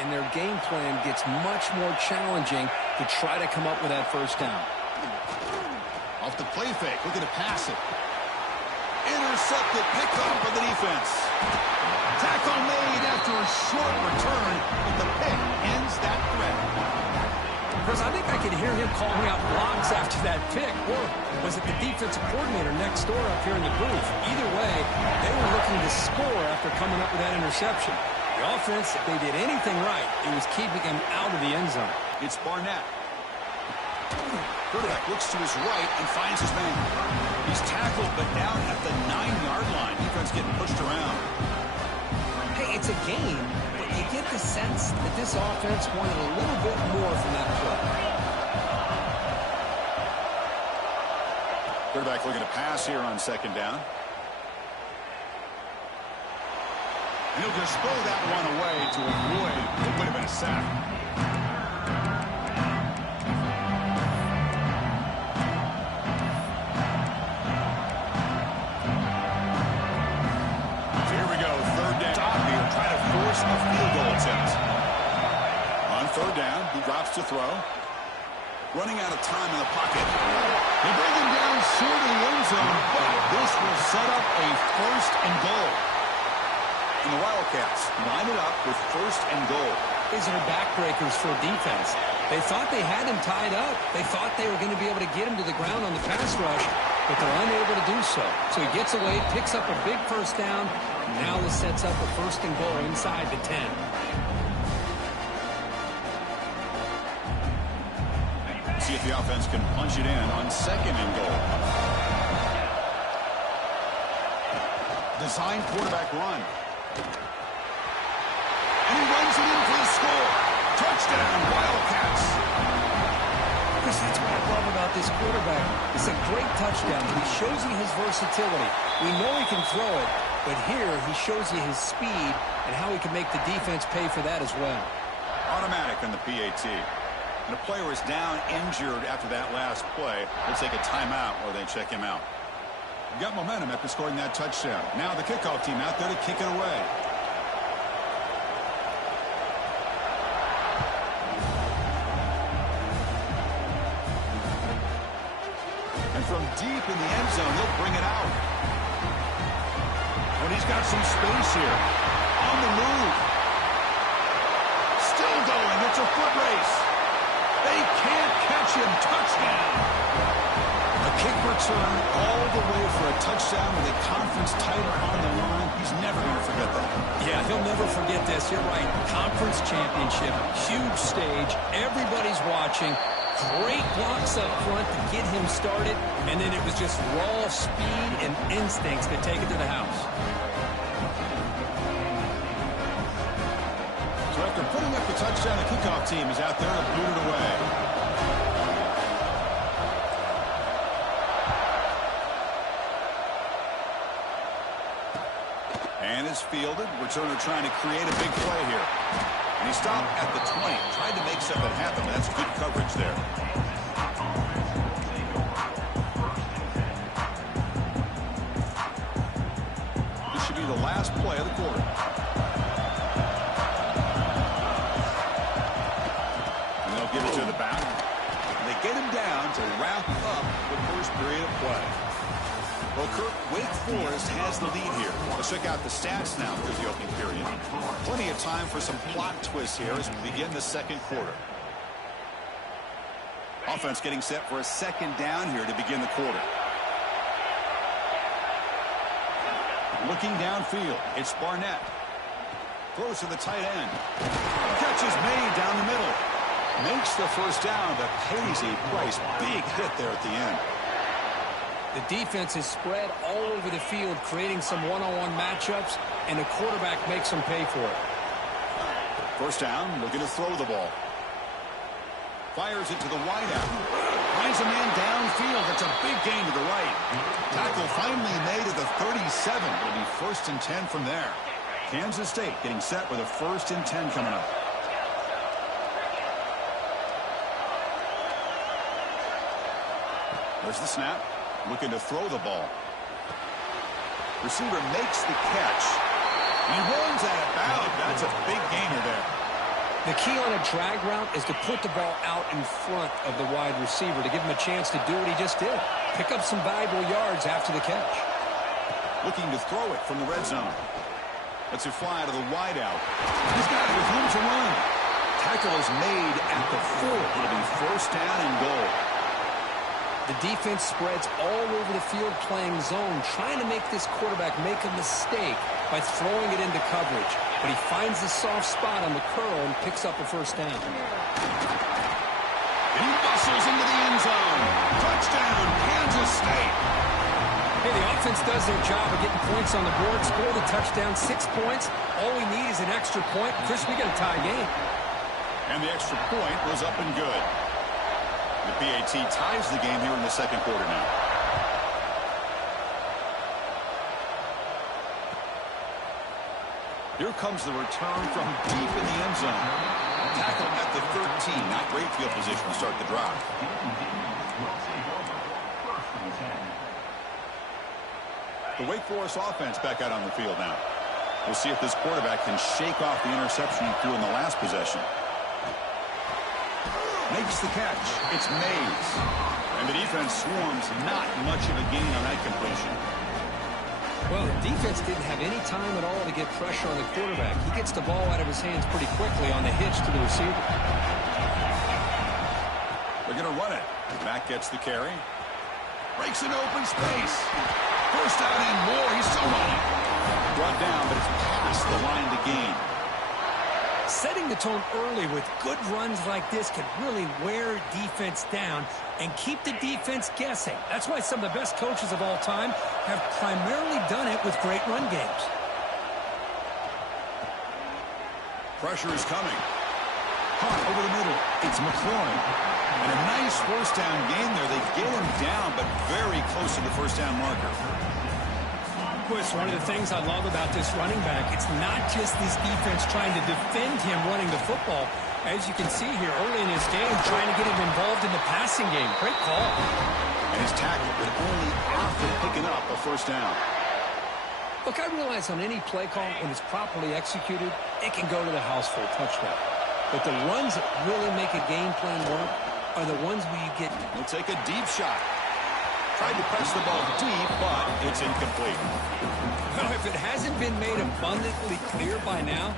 and their game plan gets much more challenging to try to come up with that first down. Off the play fake, looking to pass it. Intercepted, picked off by the defense. Tackle made after a short return, but the pick ends that threat. Chris, I think I could hear him calling out blocks after that pick. Or was it the defensive coordinator next door up here in the booth? Either way, they were looking to score after coming up with that interception. The offense, if they did anything right, it was keeping them out of the end zone. It's Barnett. Quarterback looks to his right and finds his man. He's tackled, but down at the 9-yard line. Defense getting pushed around. Hey, it's a game, but you get the sense that this offense wanted a little bit more from that play. Quarterback looking to pass here on second down. And he'll just throw that one away to avoid what would have been a sack. A field goal attempt. On third down, he drops to throw. Running out of time in the pocket. They bring him down short of the end zone, but this will set up a first and goal. And the Wildcats line it up with first and goal. These are backbreakers for defense. They thought they had him tied up. They thought they were going to be able to get him to the ground on the pass rush, but they're unable to do so. So he gets away, picks up a big first down. Now this sets up a first and goal inside the 10. See if the offense can punch it in on second and goal. Design quarterback run. And he runs it in for the score. Touchdown, Wildcats. Chris, that's what I love about this quarterback. It's a great touchdown. He shows you his versatility. We know he can throw it, but here he shows you his speed and how he can make the defense pay for that as well. Automatic on the PAT. And a player is down injured after that last play. They'll take a timeout or they check him out. You got momentum after scoring that touchdown. Now the kickoff team out there to kick it away. And from deep in the end zone, he'll bring it out. But he's got some space here. On the move. Still going. It's a foot race. They can't catch him. Touchdown. A kick return all the way for a touchdown with a conference title on the line. He's never going to forget that. Yeah, he'll never forget this. You're right. Conference championship. Huge stage. Everybody's watching. Great blocks up front to get him started. And then it was just raw speed and instincts to take it to the house. So after putting up the touchdown, the kickoff team is out there to boot it away. And is fielded. Returner trying to create a big play here. And he stopped at the 20. Tried to make something happen. That's good coverage there. This should be the last play of the quarter. And they'll give it to the back. And they get him down to wrap up the first period of play. Well, Kirk, Wake Forest has the lead here. Let's check out the stats now through the opening period. Plenty of time for some plot twists here as we begin the second quarter. Offense getting set for a second down here to begin the quarter. Looking downfield, it's Barnett. Throws to the tight end. Catch is made down the middle. Makes the first down, but pays a price. Big hit there at the end. The defense is spread all over the field, creating some one-on-one matchups, and the quarterback makes them pay for it. First down, looking to throw the ball. Fires it to the wideout. Finds a man downfield. That's a big gain to the right. Tackle finally made at the 37. It'll be first and 10 from there. Kansas State getting set with a first and 10 coming up. There's the snap. Looking to throw the ball. Receiver makes the catch. He runs out of bounds. That's a big gainer there. The key on a drag route is to put the ball out in front of the wide receiver to give him a chance to do what he just did. Pick up some valuable yards after the catch. Looking to throw it from the red zone. Lets it fly to the wideout. He's got it with room to run. Tackle is made at the 4. It'll be first down and goal. The defense spreads all over the field playing zone, trying to make this quarterback make a mistake by throwing it into coverage. But he finds the soft spot on the curl and picks up a first down. And he bustles into the end zone. Touchdown, Kansas State. Hey, the offense does their job of getting points on the board, score the touchdown, 6 points. All we need is an extra point. Chris, we got a tie game. And the extra point was up and good. The PAT ties the game here in the second quarter now. Here comes the return from deep in the end zone. Tackle at the 13. Not great field position to start the drive. The Wake Forest offense back out on the field now. We'll see if this quarterback can shake off the interception he threw in the last possession. Makes the catch. It's Mays. And the defense swarms. Not much of a gain on that completion. Well, the defense didn't have any time at all to get pressure on the quarterback. He gets the ball out of his hands pretty quickly on the hitch to the receiver. They're going to run it. Mack gets the carry. Breaks an open space. First down and more. He's still running. Brought down, but it's past the line to gain. Setting the tone early with good runs like this can really wear defense down and keep the defense guessing. That's why some of the best coaches of all time have primarily done it with great run games. Pressure is coming. Caught over the middle. It's McLaurin. And a nice first down gain there. They get him down, but very close to the first down marker. One of the things I love about this running back, it's not just this defense trying to defend him running the football. As you can see here early in his game, trying to get him involved in the passing game. Great call. And his tackle, but only after picking up a first down. Look, I realize on any play call, when it's properly executed, it can go to the house for a touchdown. But the runs that really make a game plan work are the ones where you get... He'll take a deep shot. Tried to press the ball deep, but it's incomplete. Well, if it hasn't been made abundantly clear by now,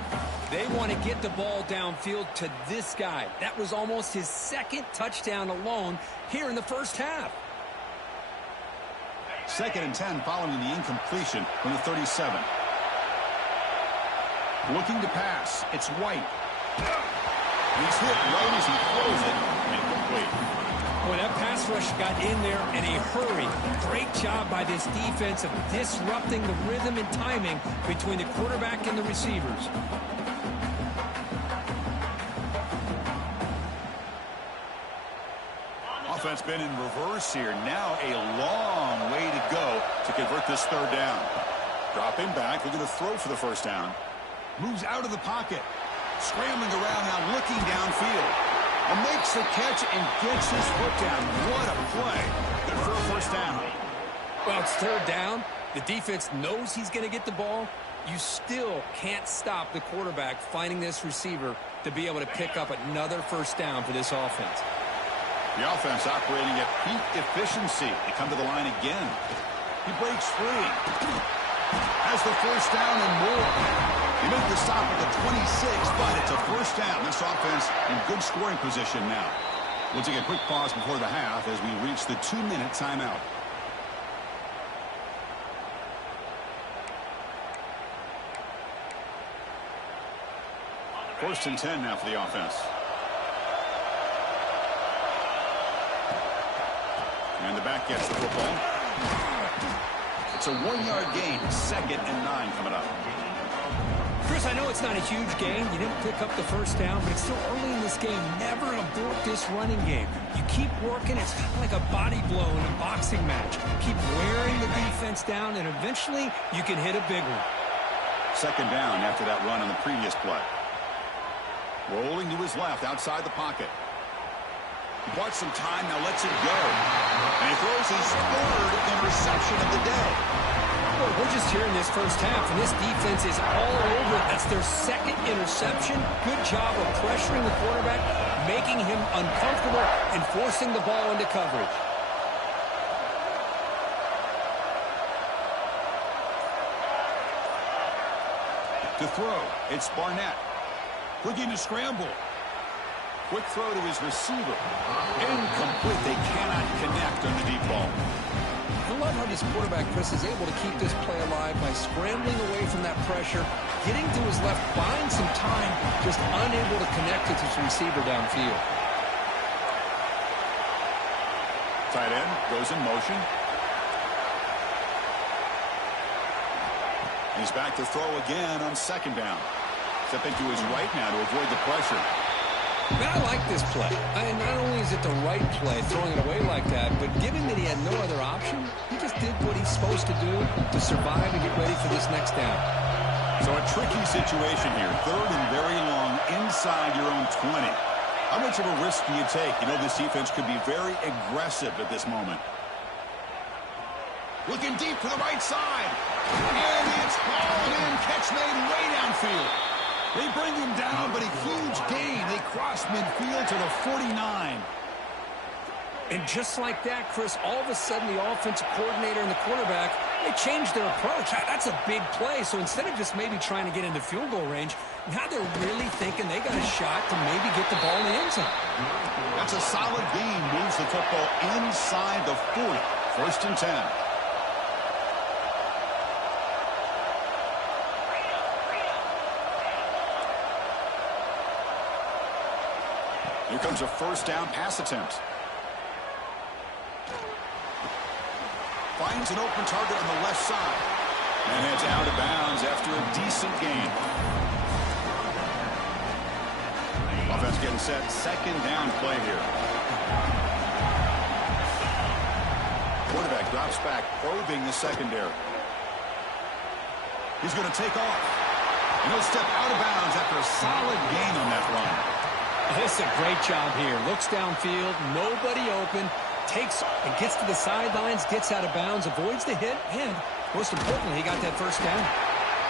they want to get the ball downfield to this guy. That was almost his second touchdown alone here in the first half. 2nd and 10 following the incompletion from the 37. Looking to pass. It's White. He's hit right as he throws it. Incomplete. Boy, that pass rush got in there in a hurry. Great job by this defense of disrupting the rhythm and timing between the quarterback and the receivers. Offense been in reverse here. Now a long way to go to convert this third down. Dropping back, looking to throw for the first down. Moves out of the pocket. Scrambling around now, looking downfield. And makes the catch and gets his foot down. What a play. Good for a first down. Well, it's third down. The defense knows he's going to get the ball. You still can't stop the quarterback finding this receiver to be able to pick up another first down for this offense. The offense operating at peak efficiency. They come to the line again. He breaks free. Has the first down and more. He made the stop at the 26, but it's a first down. This offense in good scoring position now. We'll take a quick pause before the half as we reach the 2-minute timeout. First and 10 now for the offense. And the back gets the football. It's a 1-yard gain. 2nd and 9 coming up. Chris, I know it's not a huge gain. You didn't pick up the first down, but it's still early in this game. Never abort this running game. You keep working. It's kind of like a body blow in a boxing match. Keep wearing the defense down, and eventually you can hit a big one. 2nd down after that run on the previous play. Rolling to his left outside the pocket. He bought some time, now lets it go. And he throws his 3rd interception of the day. Well, we're just here in this first half, and this defense is all over it. That's their second interception. Good job of pressuring the quarterback, making him uncomfortable, and forcing the ball into coverage. To throw, it's Barnett. Looking to scramble. Quick throw to his receiver. Incomplete. They cannot connect on the deep ball. I love how this quarterback, Chris, is able to keep this play alive by scrambling away from that pressure, getting to his left, buying some time, just unable to connect with his receiver downfield. Tight end goes in motion. He's back to throw again on second down. Stepping to his right now to avoid the pressure. Man, I like this play. Not only is it the right play, throwing it away like that, but given that he had no other option, he just did what he's supposed to do to survive and get ready for this next down. So a tricky situation here. Third and very long inside your own 20. How much of a risk do you take? You know this defense could be very aggressive at this moment. Looking deep to the right side. And it's hauled in. Catch made way downfield. They bring him down, but a huge gain. They cross midfield to the 49. And just like that, Chris, all of a sudden the offensive coordinator and the quarterback, they changed their approach. That's a big play. So instead of just maybe trying to get into field goal range, now they're really thinking they got a shot to maybe get the ball in the end zone. That's a solid gain. Moves the football inside the 40. First and 10. Here comes a first down pass attempt. Finds an open target on the left side. And heads out of bounds after a decent gain. Offense getting set. Second down play here. Quarterback drops back, probing the secondary. He's going to take off. And he'll step out of bounds after a solid gain on that run. This is a great job here. Looks downfield, nobody open, takes and gets to the sidelines, gets out of bounds, avoids the hit, and most importantly, he got that first down.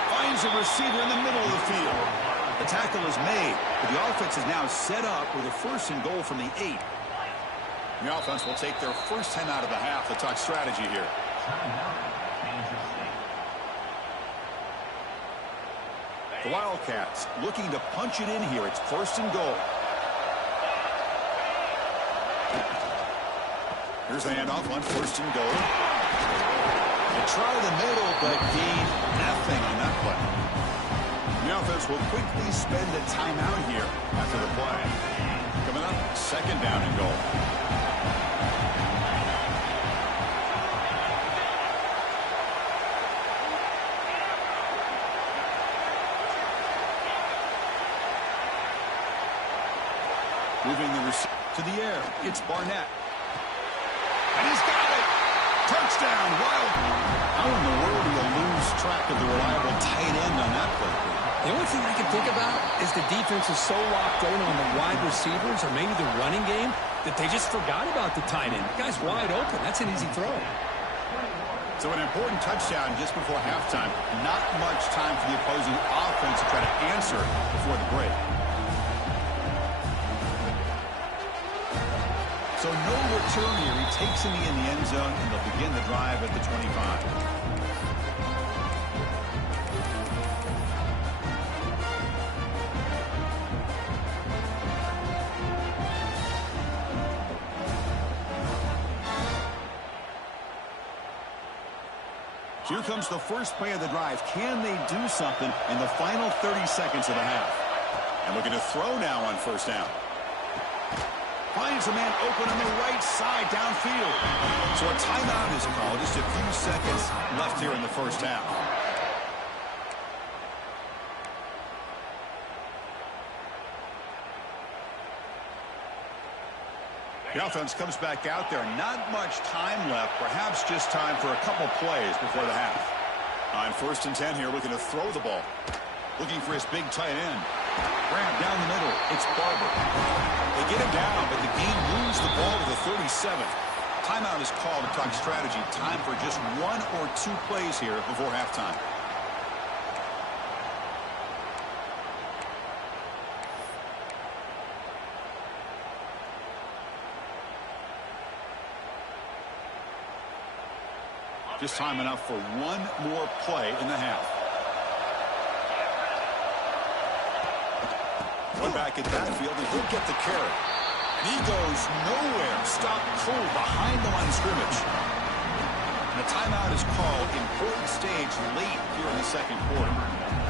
Finds a receiver in the middle of the field. The tackle is made, but the offense is now set up with a first and goal from the 8. The offense will take their first 10 out of the half. The talk strategy here. The Wildcats looking to punch it in here. It's first and goal. Here's the handoff on first and goal. They try the middle, but gain nothing on that play. The offense will quickly spend a timeout here after the play. Coming up, second down and goal. Moving the receiver to the air. It's Barnett. And he's got it. Touchdown, Wild. How in the world do you lose track of the reliable tight end on that play? The only thing I can think about is the defense is so locked in on the wide receivers or maybe the running game that they just forgot about the tight end. The guy's wide open. That's an easy throw. So an important touchdown just before halftime. Not much time for the opposing offense to try to answer before the break. So no return here. He takes it in the end zone, and they'll begin the drive at the 25. Here comes the first play of the drive. Can they do something in the final 30 seconds of the half? And looking to throw now on first down. Finds a man open on the right side downfield. So a timeout is called. Just a few seconds left here in the first half. The offense comes back out there. Not much time left. Perhaps just time for a couple plays before the half. On first and 10 here, looking to throw the ball. Looking for his big tight end. Grab down the middle. It's Barber. They get him down, but the gain moves the ball to the 37. Timeout is called to talk strategy. Time for just 1 or 2 plays here before halftime. Just time enough for 1 more play in the half. One back at that field, and he'll get the carry. And he goes nowhere. Stopped cold behind the line of scrimmage. And a timeout is called. Important stage late here in the second quarter.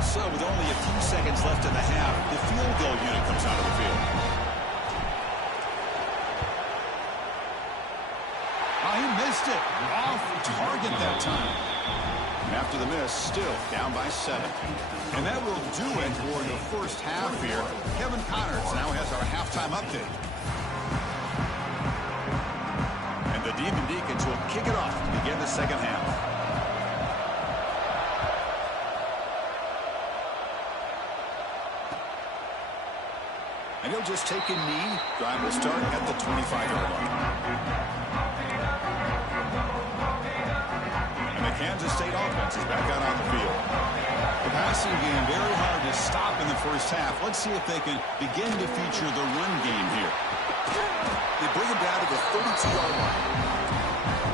So with only a few seconds left in the half, the field goal unit comes out of the field. Oh, he missed it. Off target that time. And after the miss, still down by 7. And that will do it for the first half here. Kevin Connors now has our halftime update. And the Demon Deacons will kick it off to begin the second half. And he'll just take a knee. Drive will start at the 25-yard line. And the Kansas State offense is back out on the field. The passing game very hard to stop in the first half. Let's see if they can begin to feature the run game here. They bring him down to the 32-yard line.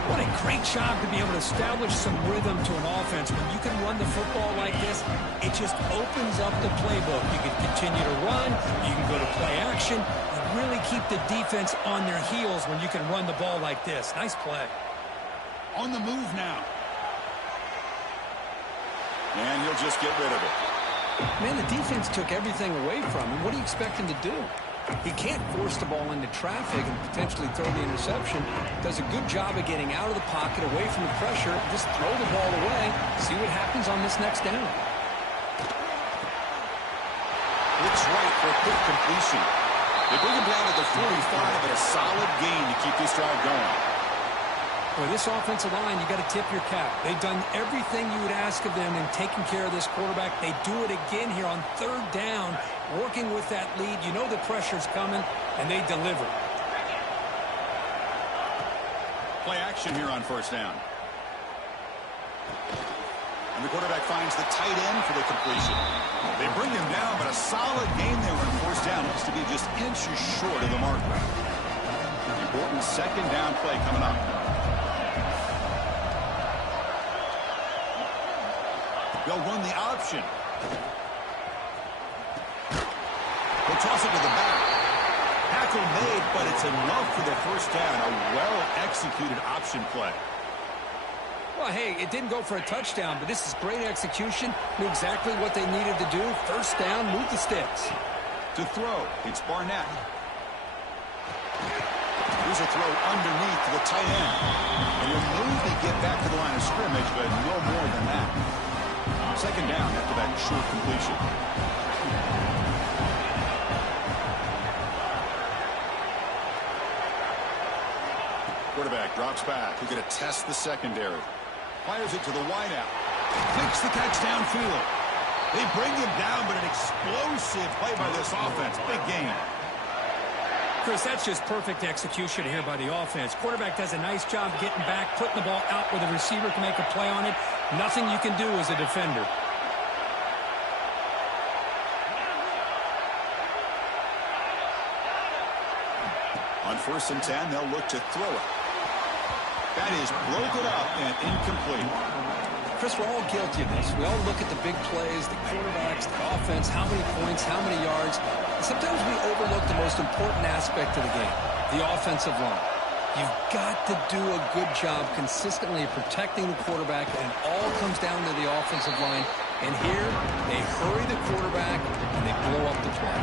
What a great job to be able to establish some rhythm to an offense. When you can run the football like this, it just opens up the playbook. You can continue to run. You can go to play action. You really keep the defense on their heels when you can run the ball like this. Nice play. On the move now. And he'll just get rid of it. Man, the defense took everything away from him. What do you expect him to do? He can't force the ball into traffic and potentially throw the interception. Does a good job of getting out of the pocket, away from the pressure. Just throw the ball away. See what happens on this next down. Looks right for a quick completion. They bring him down to the 45, but a solid gain to keep this drive going. Boy, this offensive line, you got to tip your cap. They've done everything you would ask of them in taking care of this quarterback. They do it again here on 3rd down, working with that lead. You know the pressure's coming, and they deliver. Play action here on 1st down. And the quarterback finds the tight end for the completion. They bring him down, but a solid gain there on 1st down. Looks to be just inches short of the mark. Important 2nd down play coming up. They'll run the option. They'll toss it to the back. Tackle made, but it's enough for the 1st down. A well-executed option play. Well, hey, it didn't go for a touchdown, but this is great execution. Knew exactly what they needed to do. 1st down, move the sticks. To throw, it's Barnett. Here's a throw underneath to the tight end. And he'll maybe get back to the line of scrimmage, but no more than that. 2nd down after that short completion. Quarterback drops back. He's going to test the secondary. Fires it to the wideout. Makes the catch downfield. They bring him down, but an explosive play by this offense. Big game. Chris, that's just perfect execution here by the offense. Quarterback does a nice job getting back, putting the ball out where the receiver can make a play on it. Nothing you can do as a defender. On 1st and 10, they'll look to throw it. That is broken up and incomplete. Chris, we're all guilty of this. We all look at the big plays, the quarterbacks, the offense, how many points, how many yards. And sometimes we overlook the most important aspect of the game, the offensive line. You've got to do a good job consistently protecting the quarterback, and it all comes down to the offensive line. And here, they hurry the quarterback, and they blow up the play.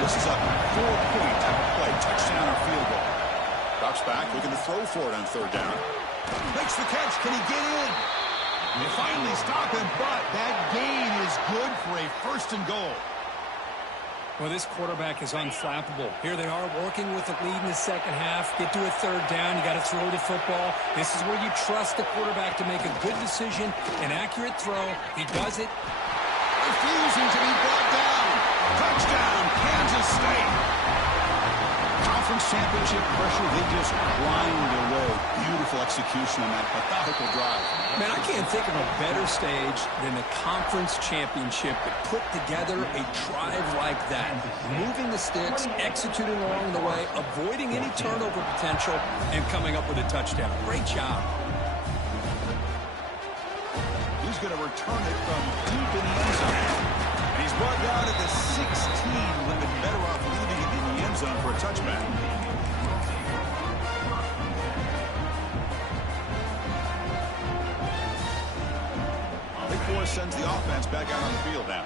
This is a 4-point type of play, touchdown or field goal. Drops back, looking to throw for it on 3rd down. Makes the catch. Can he get in? They finally stop him, but that gain is good for a 1st and goal. Well, this quarterback is unflappable. Here they are working with a lead in the second half. Get to a third down. You got to throw the football. This is where you trust the quarterback to make a good decision, an accurate throw. He does it. Refusing to be brought down. Touchdown, Kansas State. Conference championship pressure, they just grind away. Beautiful execution on that methodical drive. Man, I can't think of a better stage than the conference championship to put together a drive like that. Moving the sticks, executing along the way, avoiding any turnover potential, and coming up with a touchdown. Great job. He's going to return it from deep in the end zone. And he's brought down at the 16. Would have been better off leaving it in the end zone for a touchback. Big Force sends the offense back out on the field now.